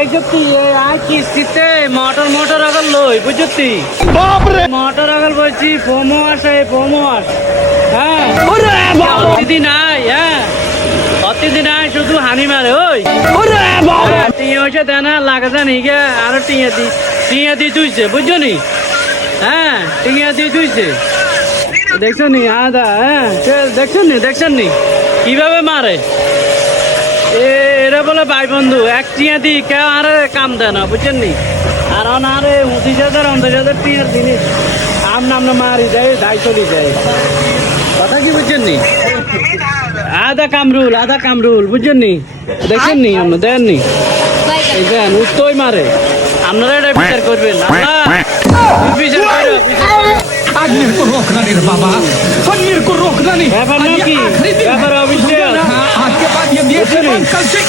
দেখছি কিস্তিতে মোটর আগল লই বুঝছি মোটর আগল বলছি ফোমো আসে হ্যাঁ প্রতিদিন আয় হ্যাঁ প্রতিদিন আয় শুধু হানি মারে ওই টিয়া হয়েছে দেনা লাগে জানি গে আরো টিয়া দি তুইছে বুঝছো নি হ্যাঁ টিয়া দি তুইছে দেখছো নি আদা হ্যাঁ দেখছেন নি কিভাবে মারে এরা বলে ভাই বন্ধু এক টিয়া দি কেউ আর কাম দেয় না বুঝছেন নি আর আরে 29,000 টিয়ার জিনিস আমরা মারি যায় দায় চলি যায় কথা কি বুঝছেন নি আধা কামরুল বুঝছেন নি দেখছেন নি আমরা দেননি এই দেন উত্তই মারে আপনারা এটা বিচার করবেন বিচার अजमेर को रोकना नहीं बाबा, अजमेर को रोकना नहीं। ব্যাপার নাকি ব্যাপার অবশ্যই आज के बाद ये कल से